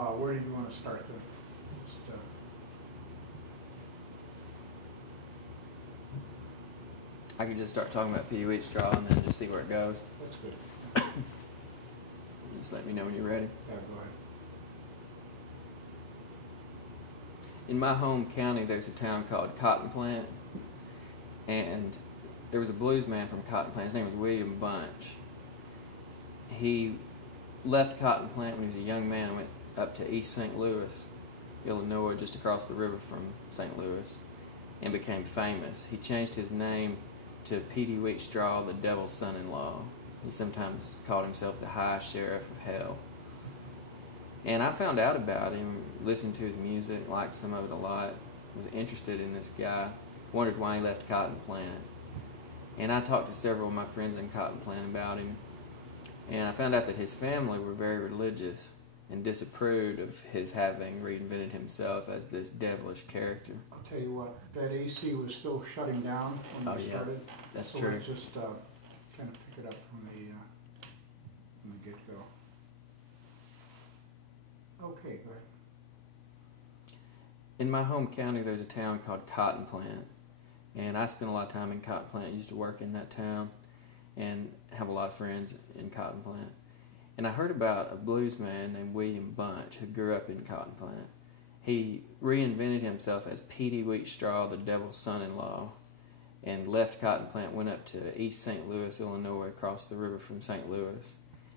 Where do you want to start then? Just, I could just start talking about Petey Wheatstraw and then just see where it goes. that's good. Just let me know when you're ready. Yeah, go ahead. In my home county, there's a town called Cotton Plant, and there was a blues man from Cotton Plant. His name was William Bunch. He left Cotton Plant when he was a young man and went up to East St. Louis, Illinois, just across the river from St. Louis, and became famous. He changed his name to Petey Wheatstraw, the Devil's Son-in-Law. He sometimes called himself the High Sheriff of Hell. And I found out about him, listened to his music, liked some of it a lot, was interested in this guy, wondered why he left Cotton Plant. And I talked to several of my friends in Cotton Plant about him, and I found out that his family were very religious and disapproved of his having reinvented himself as this devilish character. I'll tell you what, that AC was still shutting down when we started. That's so true. Let's just kind of pick it up from the get-go. Okay, go ahead. In my home county, there's a town called Cotton Plant, and I spent a lot of time in Cotton Plant. I used to work in that town and have a lot of friends in Cotton Plant. And I heard about a blues man named William Bunch who grew up in Cotton Plant. He reinvented himself as Petey Wheatstraw, the Devil's Son-in-Law, and left Cotton Plant, went up to East St. Louis, Illinois, across the river from St. Louis,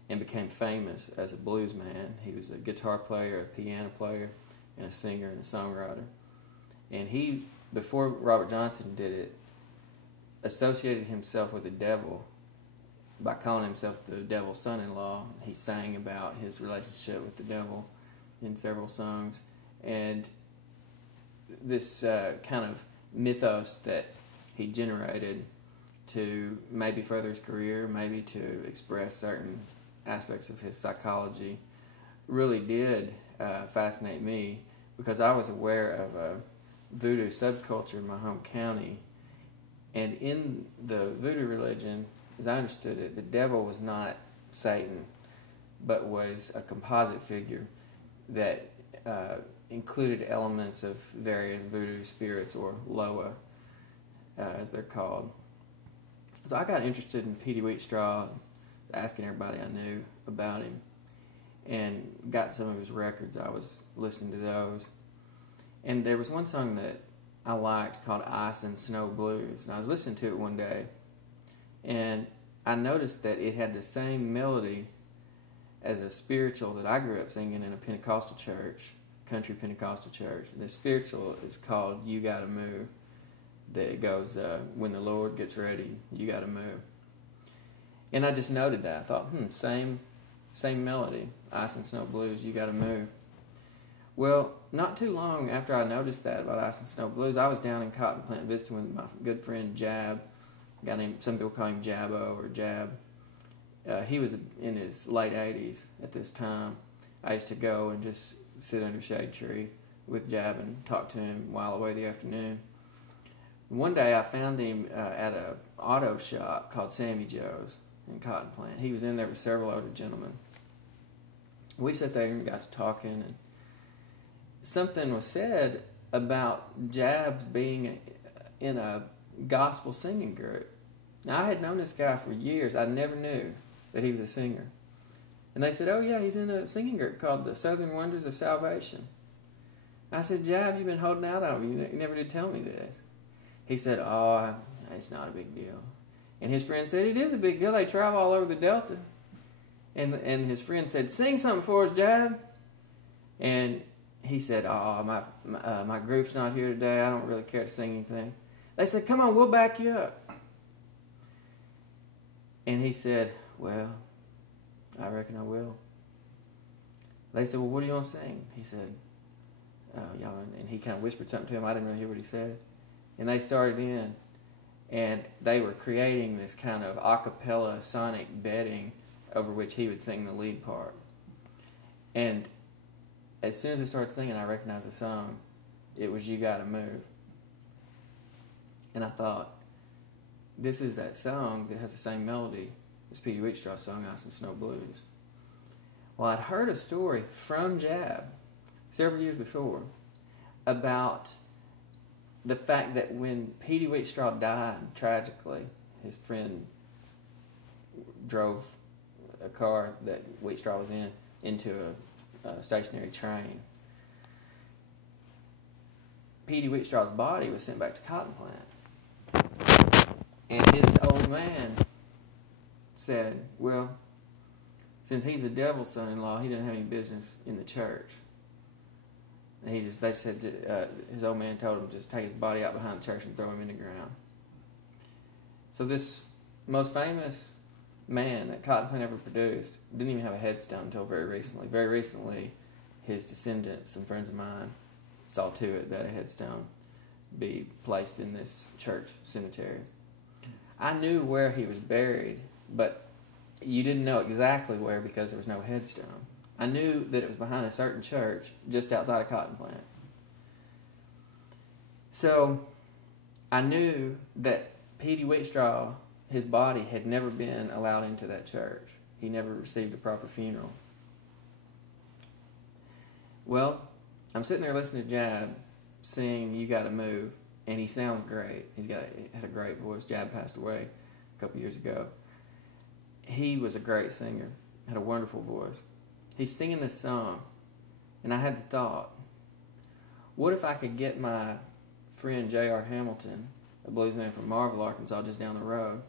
and became famous as a blues man. He was a guitar player, a piano player, and a singer and a songwriter. And he, before Robert Johnson did it, associated himself with the devil by calling himself the Devil's Son-in-Law. He sang about his relationship with the devil in several songs. And this kind of mythos that he generated to maybe further his career, maybe to express certain aspects of his psychology, really did fascinate me, because I was aware of a voodoo subculture in my home county. And in the voodoo religion, as I understood it, the devil was not Satan, but was a composite figure that included elements of various voodoo spirits, or Loa, as they're called. So I got interested in Petey Wheatstraw, asking everybody I knew about him, and got some of his records. I was listening to those. And there was one song that I liked called Ice and Snow Blues, and I was listening to it one day, and I noticed that it had the same melody as a spiritual that I grew up singing in a Pentecostal church, country Pentecostal church. The spiritual is called You Gotta Move. That it goes, when the Lord gets ready, you gotta move. And I just noted that. I thought, same melody, Ice and Snow Blues, you gotta move. Well, not too long after I noticed that about Ice and Snow Blues, I was down in Cotton Plant visiting with my good friend Jab. A guy named, some people call him Jabbo or Jab. He was in his late 80s at this time. I used to go and just sit under a shade tree with Jab and talk to him while away the afternoon. One day I found him at an auto shop called Sammy Joe's in Cotton Plant. He was in there with several older gentlemen. We sat there and got to talking, and something was said about Jabs being in a gospel singing group. Now, I had known this guy for years. I never knew that he was a singer. And they said, oh yeah, he's in a singing group called the Southern Wonders of Salvation. I said, Jab, you've been holding out on me. You never did tell me this. He said, oh, it's not a big deal. And his friend said, it is a big deal. They travel all over the Delta. And his friend said, sing something for us, Jab. And he said, oh, my group's not here today. I don't really care to sing anything. They said, come on, we'll back you up. And he said, well, I reckon I will. They said, well, what do you want to sing? He said, y'all, and he kind of whispered something to him. I didn't really hear what he said. And they started in, and they were creating this kind of a cappella sonic bedding over which he would sing the lead part. And as soon as they started singing, I recognized the song. It was You Gotta Move. And I thought, this is that song that has the same melody as Petey Wheatstraw's song, Ice and Snow Blues. Well, I'd heard a story from Jab several years before about the fact that when Petey Wheatstraw died tragically, his friend drove a car that Wheatstraw was in into a stationary train. Petey Wheatstraw's body was sent back to Cotton Plant. And his old man said, well, since he's the devil's son-in-law, he didn't have any business in the church. And they said, his old man told him to just take his body out behind the church and throw him in the ground. So this most famous man that Cotton Plant ever produced didn't even have a headstone until very recently. Very recently, his descendants, some friends of mine, saw to it that a headstone be placed in this church cemetery. I knew where he was buried, but you didn't know exactly where because there was no headstone. I knew that it was behind a certain church just outside of Cotton Plant. So I knew that Petey Wheatstraw, his body had never been allowed into that church. He never received a proper funeral. Well, I'm sitting there listening to Jab sing "You Gotta Move," and he sounds great. He had a great voice. Jab passed away a couple years ago. He was a great singer, had a wonderful voice. He's singing this song, and I had the thought, what if I could get my friend J.R. Hamilton, a bluesman from Marville, Arkansas, just down the road,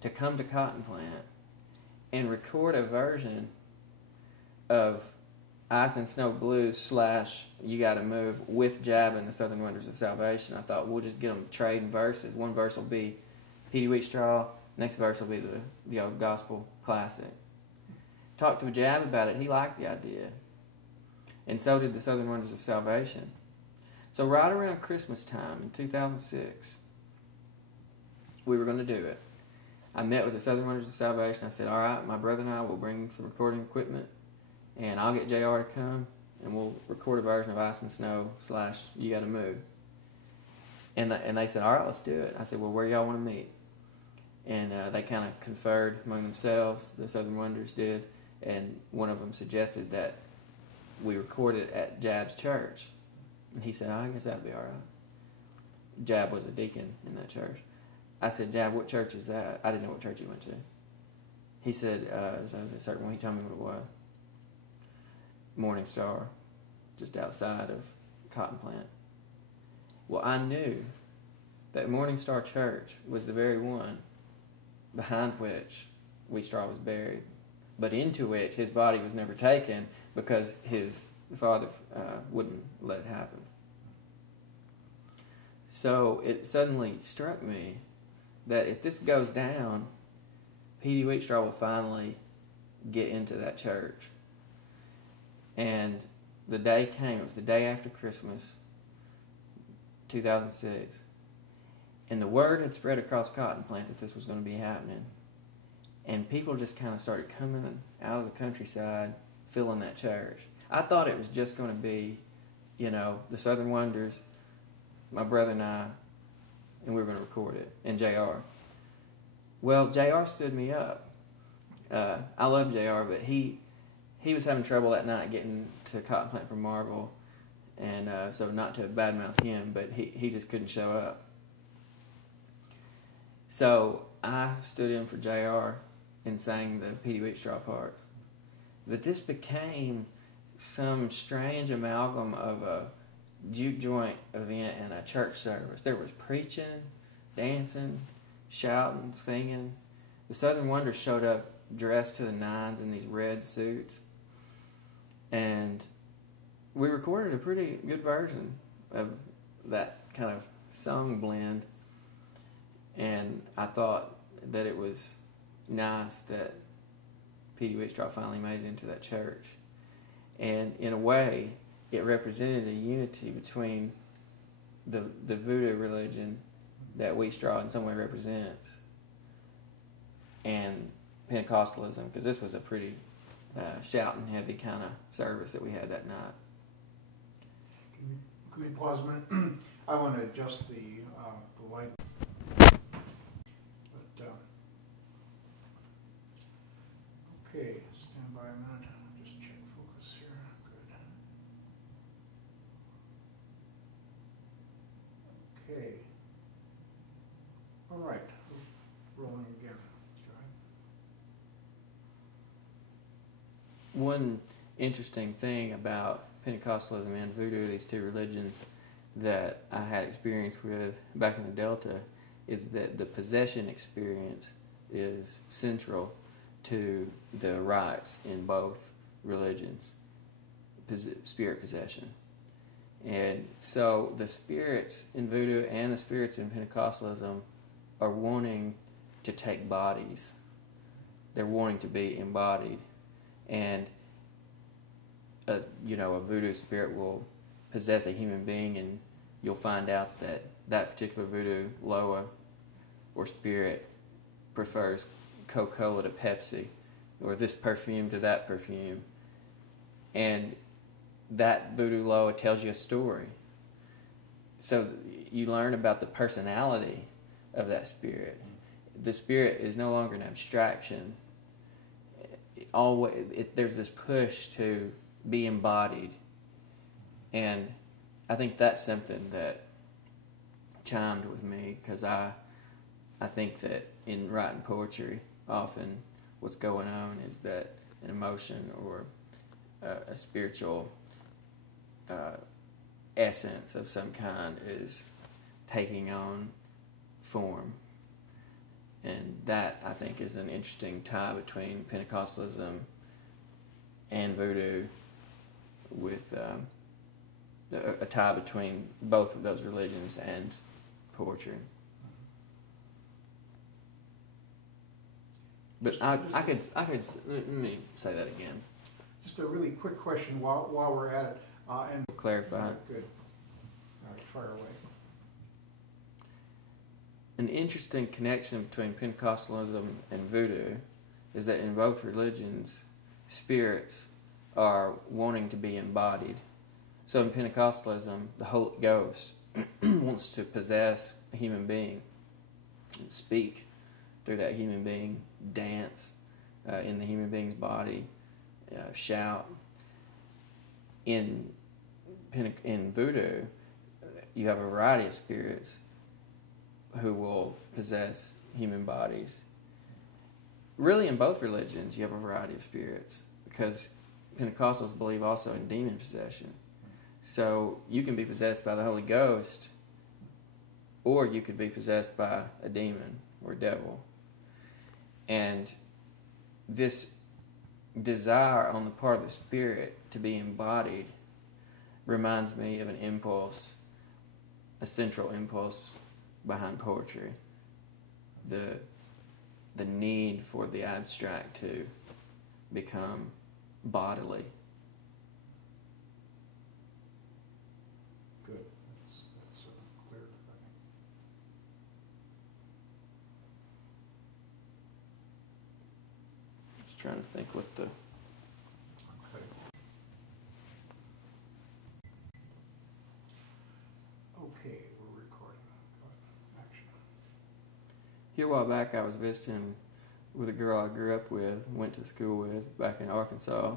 to come to Cotton Plant and record a version of Ice and Snow Blues / You Gotta Move with Jab and the Southern Wonders of Salvation. I thought we'll just get them trading verses. One verse will be Petey Wheatstraw, next verse will be the old gospel classic. Talked to Jab about it. He liked the idea. And so did the Southern Wonders of Salvation. So right around Christmas time in 2006, we were going to do it. I met with the Southern Wonders of Salvation. I said, all right, my brother and I will bring some recording equipment, and I'll get JR to come, and we'll record a version of Ice and Snow / You Gotta Move. And they said, all right, let's do it. I said, well, where y'all want to meet? And they kind of conferred among themselves, the Southern Wonders did, and one of them suggested that we record it at Jab's church. And he said, oh, I guess that'd be all right. Jab was a deacon in that church. I said, Jab, what church is that? I didn't know what church he went to. He said, it was a certain one. He told me what it was. Morning Star, just outside of Cotton Plant. Well, I knew that Morning Star Church was the very one behind which Wheatstraw was buried, but into which his body was never taken because his father wouldn't let it happen. So it suddenly struck me that if this goes down, Petey Wheatstraw will finally get into that church. And the day came. It was the day after Christmas, 2006. And the word had spread across Cotton Plant that this was going to be happening. And people just kind of started coming out of the countryside, filling that church. I thought it was just going to be, the Southern Wonders, my brother and I, and we were going to record it, and JR. Well, JR stood me up. I love JR, but he was having trouble that night getting to Cotton Plant from Marville, and so not to badmouth him, but he just couldn't show up. So I stood in for JR and sang the Petey Wheatstraw parts. But this became some strange amalgam of a juke joint event and a church service. There was preaching, dancing, shouting, singing. The Southern Wonders showed up dressed to the nines in these red suits. And we recorded a pretty good version of that kind of song blend. And I thought that it was nice that Petey Wheatstraw finally made it into that church. And in a way, it represented a unity between the voodoo religion that Wheatstraw in some way represents and Pentecostalism, because this was a pretty shouting heavy kind of service that we had that night. Can we pause a minute? I want to adjust the light. Okay, stand by a minute. I'll just check Okay. All right, rolling again. Go ahead. One interesting thing about Pentecostalism and Voodoo, these two religions, that I had experience with back in the Delta, is that the possession experience is central to the rites in both religions, spirit possession. And so the spirits in Voodoo and the spirits in Pentecostalism are wanting to take bodies. They're wanting to be embodied. And a Voodoo spirit will possess a human being, and you'll find out that that particular Voodoo Loa or spirit prefers Coca-Cola to Pepsi, or this perfume to that perfume. And that Voodoo Loa tells you a story. So you learn about the personality of that spirit. The spirit is no longer an abstraction. There's this push to be embodied. And I think that's something that chimed with me, because I think that in writing poetry, often what's going on is that an emotion or a spiritual essence of some kind is taking on form. And that, I think, is an interesting tie between Pentecostalism and Voodoo, with a tie between both of those religions and poetry. But I could let me say that again. Just a really quick question while we're at it. And Clarify. Good. All right, fire away. An interesting connection between Pentecostalism and Voodoo is that in both religions, spirits are wanting to be embodied. So in Pentecostalism, the Holy Ghost wants to possess a human being and speak through that human being, dance in the human being's body, shout. In Voodoo, you have a variety of spirits who will possess human bodies. Really, in both religions, you have a variety of spirits, because Pentecostals believe also in demon possession. So you can be possessed by the Holy Ghost, or you could be possessed by a demon or a devil. And this desire on the part of the spirit to be embodied reminds me of an impulse, a central impulse behind poetry. The need for the abstract to become bodily. Good. That's clear, I think. Just trying to think what the... Okay, we're recording. Action. Here a while back, I was visiting with a girl I grew up with, went to school with back in Arkansas,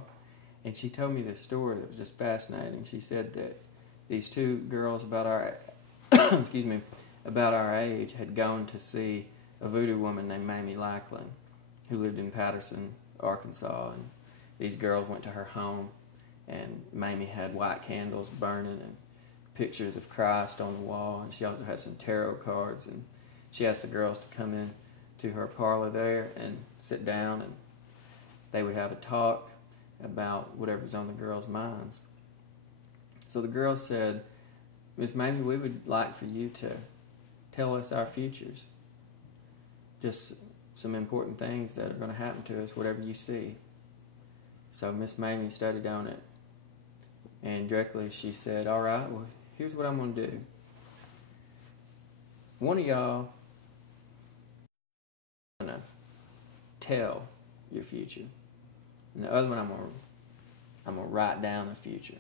and she told me this story that was just fascinating. She said that these two girls about our about our age had gone to see a voodoo woman named Mamie Lackland, who lived in Patterson, Arkansas, and these girls went to her home, and Mamie had white candles burning and pictures of Christ on the wall, and she also had some tarot cards, and she asked the girls to come in to her parlor there and sit down, and they would have a talk about whatever's on the girls' minds. So the girls said, "Miss Mamie, we would like for you to tell us our futures. Just some important things that are going to happen to us, whatever you see." So Miss Mamie studied on it, and directly she said, "All right, well, here's what I'm going to do. One of y'all is going to tell your future, and the other one I'm going to write down the future."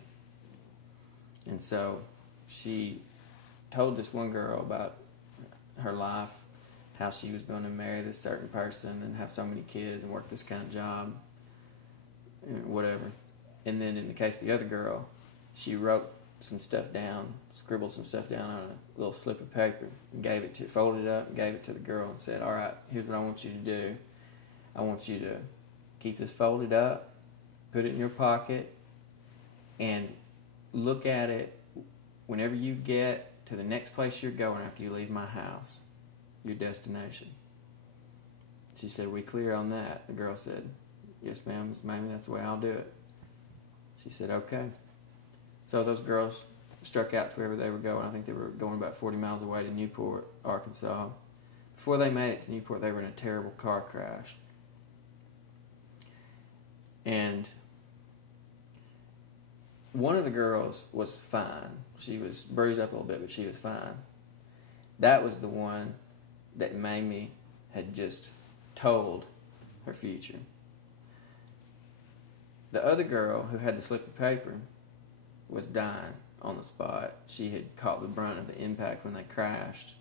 And so she told this one girl about her life, how she was going to marry this certain person and have so many kids and work this kind of job and whatever. And then in the case of the other girl, she wrote some stuff down, scribbled some stuff down on a little slip of paper, and folded it up, and gave it to the girl, and said, "All right, here's what I want you to do. I want you to keep this folded up, put it in your pocket, and look at it whenever you get to the next place you're going after you leave my house, your destination." She said, "We clear on that?" The girl said, "Yes, ma'am, Miss Mamie, that's the way I'll do it." She said, "Okay." So those girls struck out to wherever they were going. I think they were going about 40 miles away to Newport, Arkansas. Before they made it to Newport, they were in a terrible car crash. And one of the girls was fine. She was bruised up a little bit, but she was fine. That was the one that Mamie had just told her future. The other girl, who had the slip of paper, was dying on the spot. She had caught the brunt of the impact when they crashed.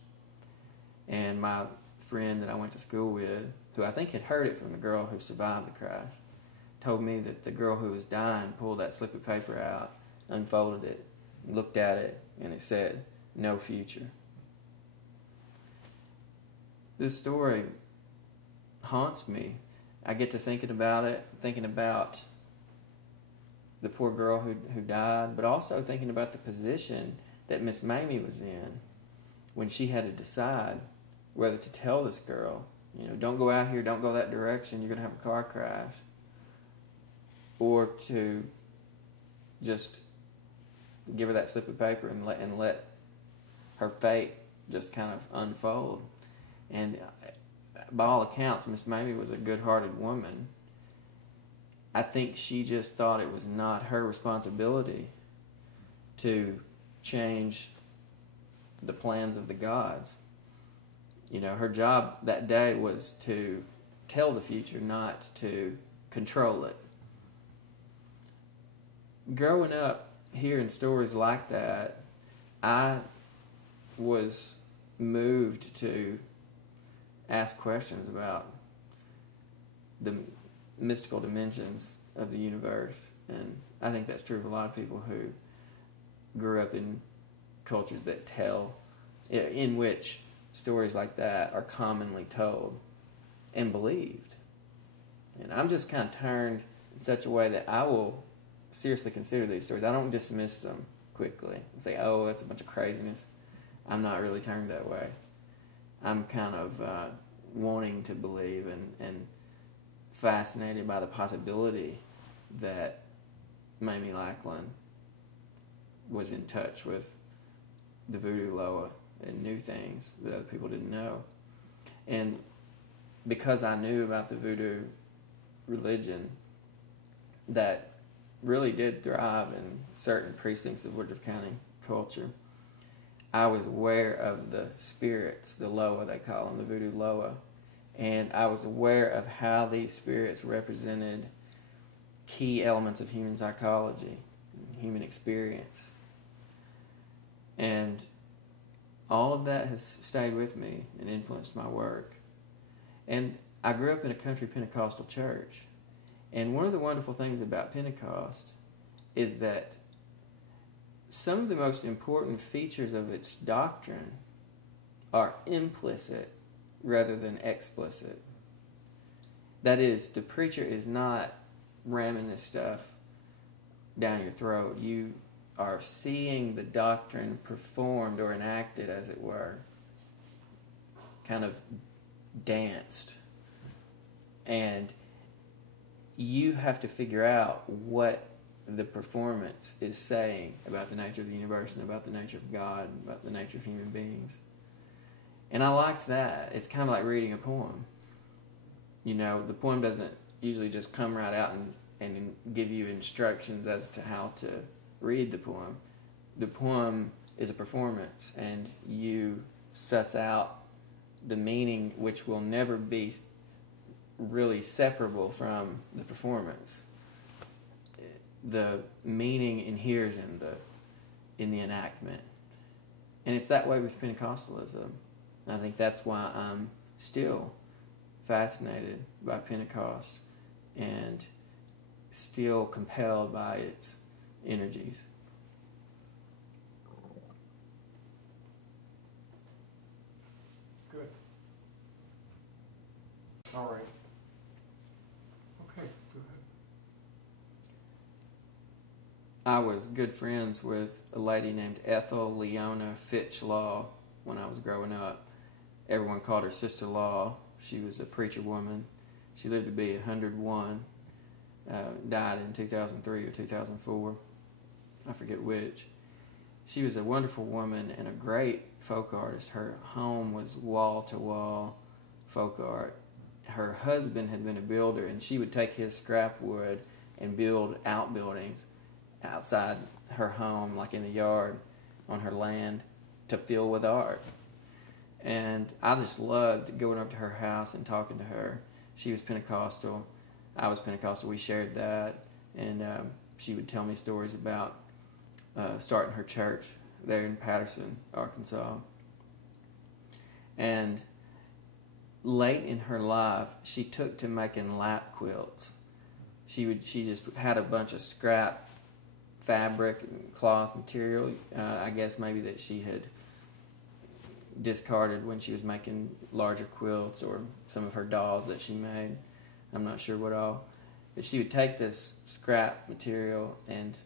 And my friend that I went to school with, who I think had heard it from the girl who survived the crash, told me that the girl who was dying pulled that slip of paper out, unfolded it, looked at it, and it said, "No future." This story haunts me. I get to thinking about it, thinking about the poor girl who died, but also thinking about the position that Miss Mamie was in when she had to decide whether to tell this girl, don't go out here, don't go that direction, you're going to have a car crash, or to just give her that slip of paper and let her fate just kind of unfold. And by all accounts, Miss Mamie was a good-hearted woman. I think she just thought it was not her responsibility to change the plans of the gods. Her job that day was to tell the future, not to control it. Growing up hearing stories like that, I was moved to ask questions about the mystical dimensions of the universe. And I think that's true of a lot of people who grew up in cultures that in which stories like that are commonly told and believed. And I'm just kind of turned in such a way that I will seriously consider these stories. I don't dismiss them quickly and say, "Oh, that's a bunch of craziness." I'm not really turned that way. I'm kind of wanting to believe and fascinated by the possibility that Mamie Lackland was in touch with the voodoo Loa and knew things that other people didn't know. And because I knew about the voodoo religion that really did thrive in certain precincts of Woodruff County culture, I was aware of the spirits, the Loa they call them, the voodoo Loa, and I was aware of how these spirits represented key elements of human psychology, human experience. And all of that has stayed with me and influenced my work. And I grew up in a country Pentecostal church. And one of the wonderful things about Pentecost is that some of the most important features of its doctrine are implicit rather than explicit. That is, the preacher is not ramming this stuff down your throat. You are seeing the doctrine performed or enacted, as it were, kind of danced. And you have to figure out what the performance is saying about the nature of the universe and about the nature of God, and about the nature of human beings. And I liked that. It's kind of like reading a poem. The poem doesn't usually just come right out and give you instructions as to how to read the poem. The poem is a performance, and you suss out the meaning, which will never be really separable from the performance. The meaning inheres in the enactment. And it's that way with Pentecostalism. I think that's why I'm still fascinated by Pentecost and still compelled by its energies. All right. Okay, go ahead. I was good friends with a lady named Ethel Leona Fitch Law when I was growing up. Everyone called her Sister Law. She was a preacher woman. She lived to be 101. Died in 2003 or 2004. I forget which. She was a wonderful woman and a great folk artist. Her home was wall-to-wall folk art. Her husband had been a builder, and she would take his scrap wood and build outbuildings outside her home, like in the yard on her land, to fill with art. And I just loved going up to her house and talking to her. She was Pentecostal. I was Pentecostal. We shared that. And she would tell me stories about starting her church there in Patterson, Arkansas. And late in her life, she took to making lap quilts. She just had a bunch of scrap fabric and cloth material. I guess maybe that she had discarded when she was making larger quilts, or some of her dolls that she made. I'm not sure what all. But she would take this scrap material and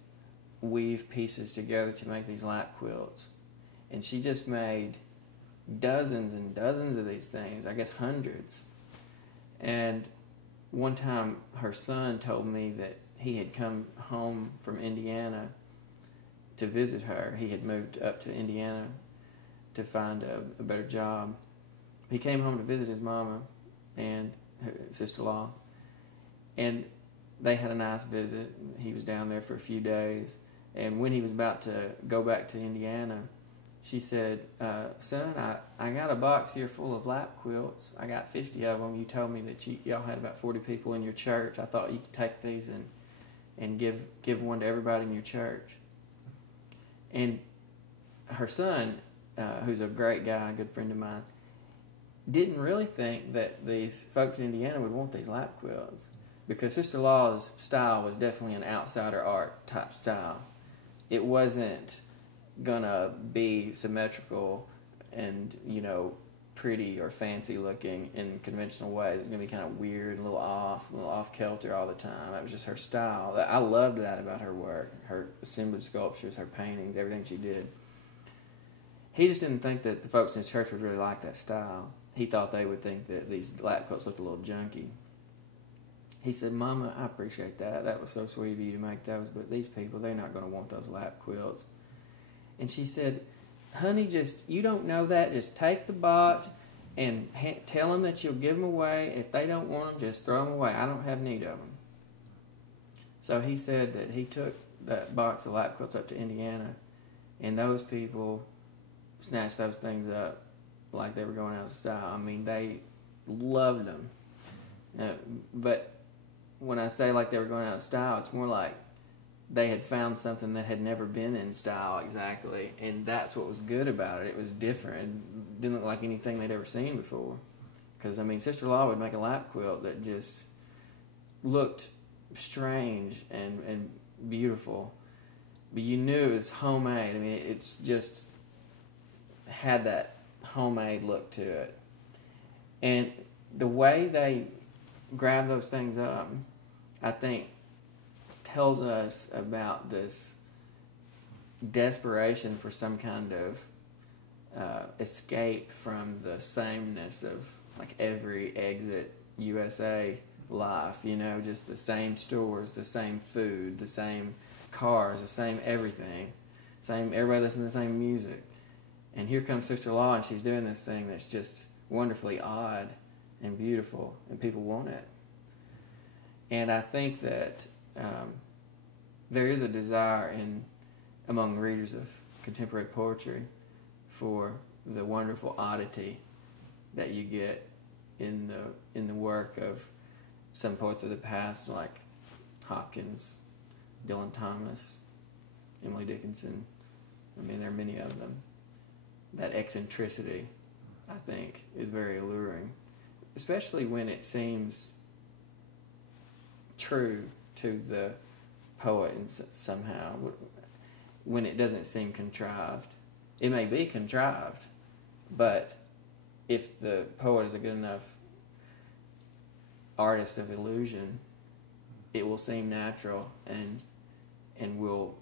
weave pieces together to make these lap quilts. And she just made dozens and dozens of these things, I guess hundreds. And one time her son told me that he had come home from Indiana to visit her. He had moved up to Indiana to find a better job. He came home to visit his mama and her sister-in-law, and they had a nice visit. He was down there for a few days, and when he was about to go back to Indiana, she said, son, I got a box here full of lap quilts. I got 50 of them. You told me that y'all had about 40 people in your church. I thought you could take these and give one to everybody in your church. And her son, who's a great guy, a good friend of mine, didn't really think that these folks in Indiana would want these lap quilts, because Sister Law's style was definitely an outsider art type style. It wasn't gonna be symmetrical and, pretty or fancy looking in conventional ways. It's gonna be kind of weird, a little off kilter all the time. That was just her style. I loved that about her work, her assemblage sculptures, her paintings, everything she did. He just didn't think that the folks in his church would really like that style. He thought they would think that these lap quilts looked a little junky. He said, Mama, I appreciate that. That was so sweet of you to make those, but these people, they're not going to want those lap quilts. And she said, honey, you don't know that. Just take the box and tell them that you'll give them away. If they don't want them, just throw them away. I don't have need of them. So he said that he took that box of lap quilts up to Indiana, and those people snatched those things up like they were going out of style. I mean, they loved them. But when I say like they were going out of style, it's more like they had found something that had never been in style exactly, and that's what was good about it. It was different. It didn't look like anything they'd ever seen before. Because, Sister-in-law would make a lap quilt that just looked strange and beautiful, but you knew it was homemade. It's just had that homemade look to it. And the way they grab those things up, I think, tells us about this desperation for some kind of escape from the sameness of like every Exit USA life, just the same stores, the same food, the same cars, the same everything, everybody listening to the same music. And here comes Sister-in-law, and she's doing this thing that's just wonderfully odd and beautiful, and people want it. And I think that there is a desire among readers of contemporary poetry for the wonderful oddity that you get in the work of some poets of the past, like Hopkins, Dylan Thomas, Emily Dickinson. There are many of them. That eccentricity, I think, is very alluring, especially when it seems true to the poet somehow, when it doesn't seem contrived. It may be contrived, but if the poet is a good enough artist of illusion, it will seem natural, and we'll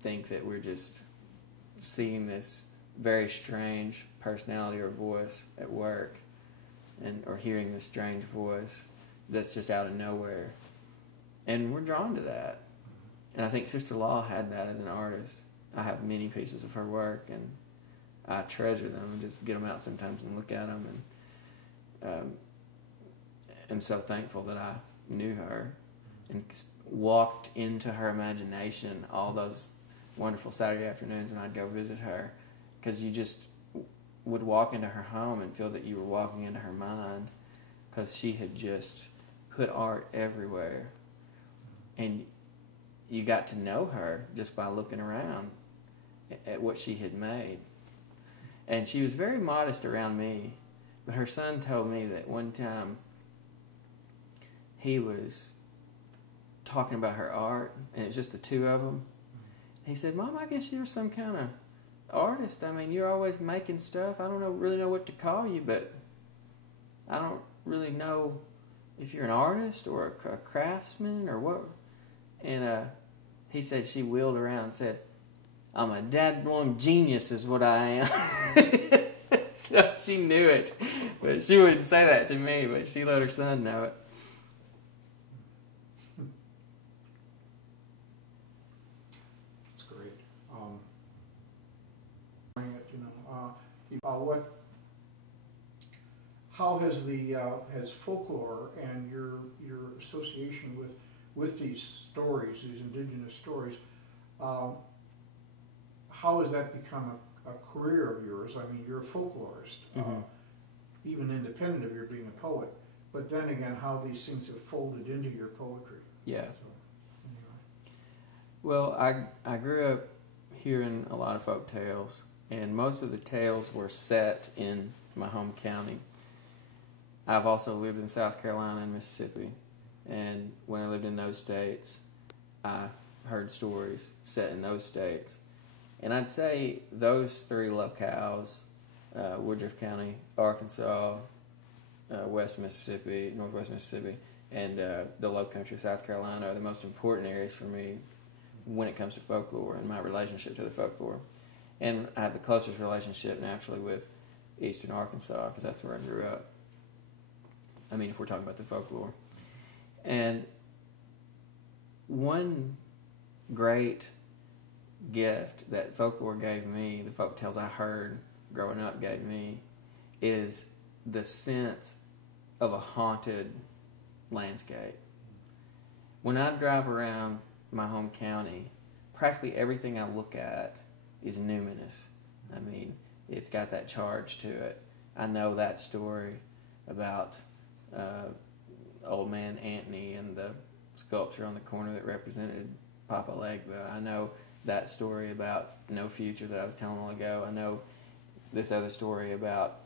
think that we're just seeing this very strange personality or voice at work, or hearing this strange voice that's just out of nowhere, and we're drawn to that. And I think Sister Law had that as an artist. I have many pieces of her work, and I treasure them and just get them out sometimes and look at them, and am so thankful that I knew her and walked into her imagination all those wonderful Saturday afternoons when I'd go visit her, because you just would walk into her home and feel that you were walking into her mind, because she had just put art everywhere, and you got to know her just by looking around at what she had made. And she was very modest around me, but her son told me that one time he was talking about her art, and it was just the two of them. He said, "Mom, I guess you're some kind of artist. I mean, you're always making stuff. I don't really know what to call you, but I don't really know if you're an artist or a craftsman or what." And he said she wheeled around and said, "I'm a dadblum genius is what I am." So she knew it, but she wouldn't say that to me, but she let her son know it. That's great. How has has folklore and your association with these stories, these indigenous stories, how has that become a career of yours? I mean, you're a folklorist, even independent of your being a poet. But then again, how these things have folded into your poetry. Yeah. So, anyway. Well, I grew up hearing a lot of folk tales, and most of the tales were set in my home county. I've also lived in South Carolina and Mississippi, and when I lived in those states, I heard stories set in those states. And I'd say those three locales, Woodruff County, Arkansas, West Mississippi, Northwest Mississippi, and the Low Country of South Carolina are the most important areas for me when it comes to folklore and my relationship to the folklore. And I have the closest relationship naturally with Eastern Arkansas, because that's where I grew up. I mean, if we're talking about the folklore. And one great gift that folklore gave me, the folk tales I heard growing up gave me, is the sense of a haunted landscape. When I drive around my home county, practically everything I look at is numinous. I mean, it's got that charge to it. I know that story about old man Antony and the sculpture on the corner that represented Papa Legba. I know that story about No Future that I was telling a while ago. I know this other story about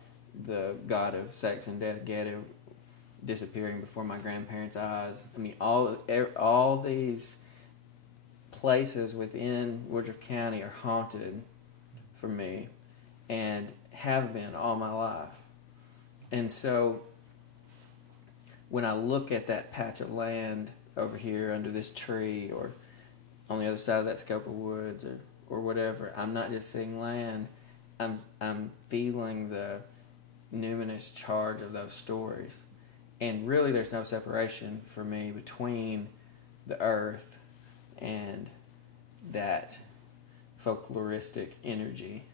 the god of sex and death, Ghetto, disappearing before my grandparents' eyes. I mean, all these places within Woodruff County are haunted for me, and have been all my life. And so when I look at that patch of land over here under this tree, or on the other side of that scope of woods, or whatever, I'm not just seeing land, I'm feeling the numinous charge of those stories. And really there's no separation for me between the earth and that folkloristic energy.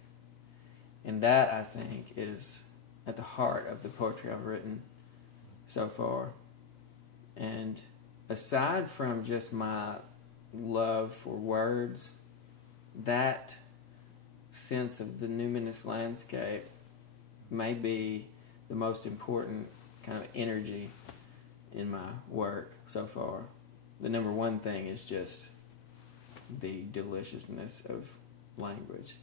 And that, I think, is at the heart of the poetry I've written so far. And aside from just my love for words, that sense of the numinous landscape may be the most important kind of energy in my work so far. The number one thing is just the deliciousness of language.